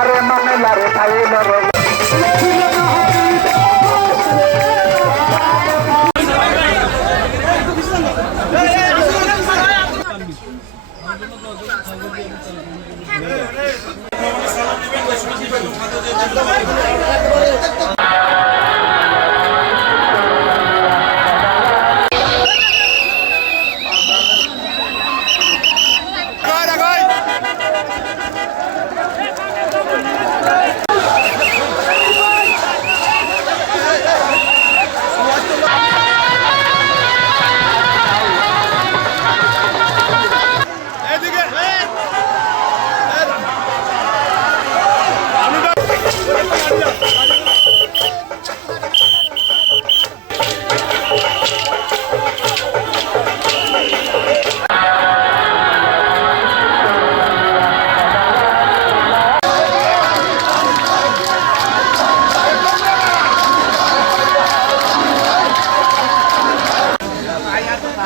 লারে মামে লারে খাইল রে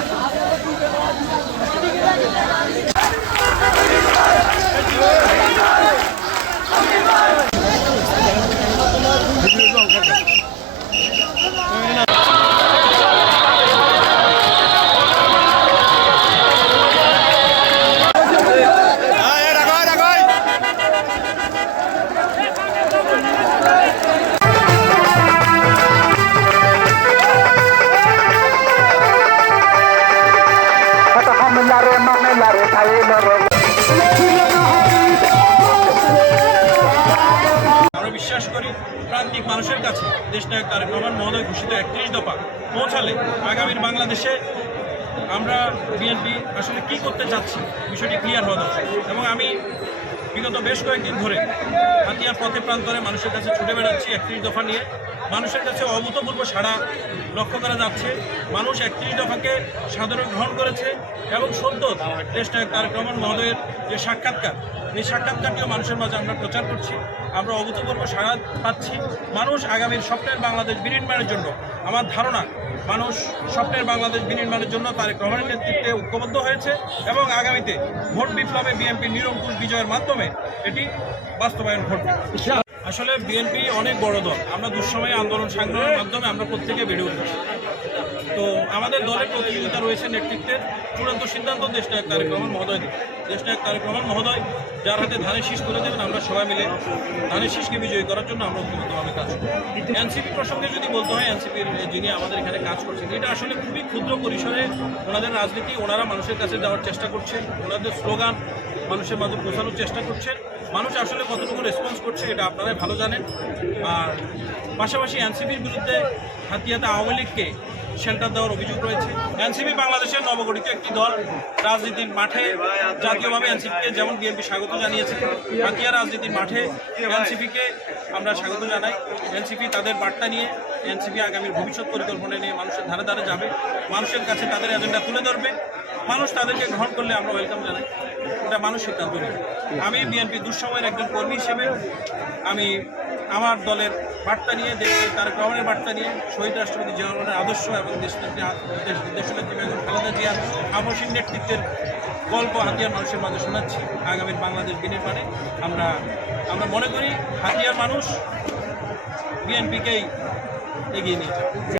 Thank you. লারে মনে লারে খাই লরে বিশ্বাস করি প্রান্তিক মানুষের কাছে দেশটা তারেক রহমান মহোদয় ঘোষিত একত্রিশ দফা পৌঁছালে আগামীর বাংলাদেশে আমরা বিএনপি আসলে কি করতে চাচ্ছি বিষয়টি ক্লিয়ার হওয়া এবং আমি বিগত বেশ কয়েকদিন ধরে হাতিয়ার পথে প্রান্তরে মানুষের কাছে ছুটে বেড়াচ্ছি একত্রিশ দফা নিয়ে। মানুষের কাছে অভূতপূর্ব সাড়া লক্ষ্য করা যাচ্ছে। মানুষ একত্রিশ দফাকে সাধারণ গ্রহণ করেছে এবং সদ্য দেশনায়ক তারেক রহমান মহোদয়ের যে সাক্ষাৎকার, এই সাক্ষাৎকারটিও মানুষের মাঝে আমরা প্রচার করছি। আমরা অভূতপূর্ব সাড়া পাচ্ছি। মানুষ আগামীর স্বপ্নের বাংলাদেশ বিনির্মাণের জন্য, আমার ধারণা, মানুষ স্বপ্নের বাংলাদেশ বিনির্মাণের জন্য তারেক রহমানের নেতৃত্বে ঐক্যবদ্ধ হয়েছে এবং আগামীতে ভোট বিপ্লবে বিএনপি নিরঙ্কুশ বিজয়ের মাধ্যমে এটি বাস্তবায়ন ঘটবে। আসলে বিএনপি অনেক বড় দল। আমরা দুঃসময়ে আন্দোলন সংগ্রামের মাধ্যমে আমরা প্রত্যেকে বেড়ে উঠেছি। তো আমাদের দলের প্রতিযোগিতা রয়েছে নেতৃত্বের। চূড়ান্ত সিদ্ধান্ত দেশনায়ক তারেক রহমান মহোদয় দেবে। দেশনায়ক তারেক রহমান মহোদয়, যার হাতে ধানের শীষ তুলে দেবেন, আমরা সবাই মিলে ধানের শীষকে বিজয়ী করার জন্য আমরা ঐক্যবদ্ধভাবে কাজ করব। এনসিপি প্রসঙ্গে যদি বলতে হয়, এনসিপির যিনি আমাদের এখানে কাজ করছেন, এটা আসলে খুবই ক্ষুদ্র পরিসরে ওনাদের রাজনীতি, ওনারা মানুষের কাছে যাওয়ার চেষ্টা করছেন, ওনাদের স্লোগান মানুষের মাঝে পৌঁছানোর চেষ্টা করছেন। মানুষ আসলে কতটুকু করছে এটা আপনারাই ভালো জানেন। আর পাশাপাশি এনসিপির বিরুদ্ধে হাতিয়াতে আওয়ামী লীগকে শেল্টার দেওয়ার অভিযোগ রয়েছে। এনসিপি বাংলাদেশের নবগঠিত একটি দল রাজনীতির মাঠে জাতীয়ভাবে এনসিপিকে যেমন বিএনপি স্বাগত জানিয়েছে, হাতিয়া রাজনীতির মাঠে এনসিপিকে আমরা স্বাগত জানাই। এনসিপি তাদের বার্তা নিয়ে, এনসিপি আগামীর ভবিষ্যৎ পরিকল্পনা নিয়ে মানুষের ধারে ধারে যাবে। মানুষের কাছে তাদের এজেন্ডা তুলে ধরবে। মানুষ তাদেরকে গ্রহণ করলে আমরা ওয়েলকাম জানাই। এটা মানুষ সিদ্ধান্ত নেবে। আমি বিএনপি দুঃসময়ের একজন কর্মী হিসেবে আমি আমার দলের বার্তা নিয়ে দেশকে তার রহমানের বার্তা নিয়ে শহীদ রাষ্ট্রপতি জিয়া আদর্শ এবং দেশনেত্রী দেশ দেশনেত্রী বেগম খালেদা জিয়ার আপসীন নেতৃত্বের গল্প হাতিয়ার মানুষের মাঝে শোনাচ্ছি। আগামীর বাংলাদেশ বিনির্মাণে আমরা আমরা মনে করি হাতিয়ার মানুষ বিএনপিকেই এগিয়ে নিয়ে যাবে।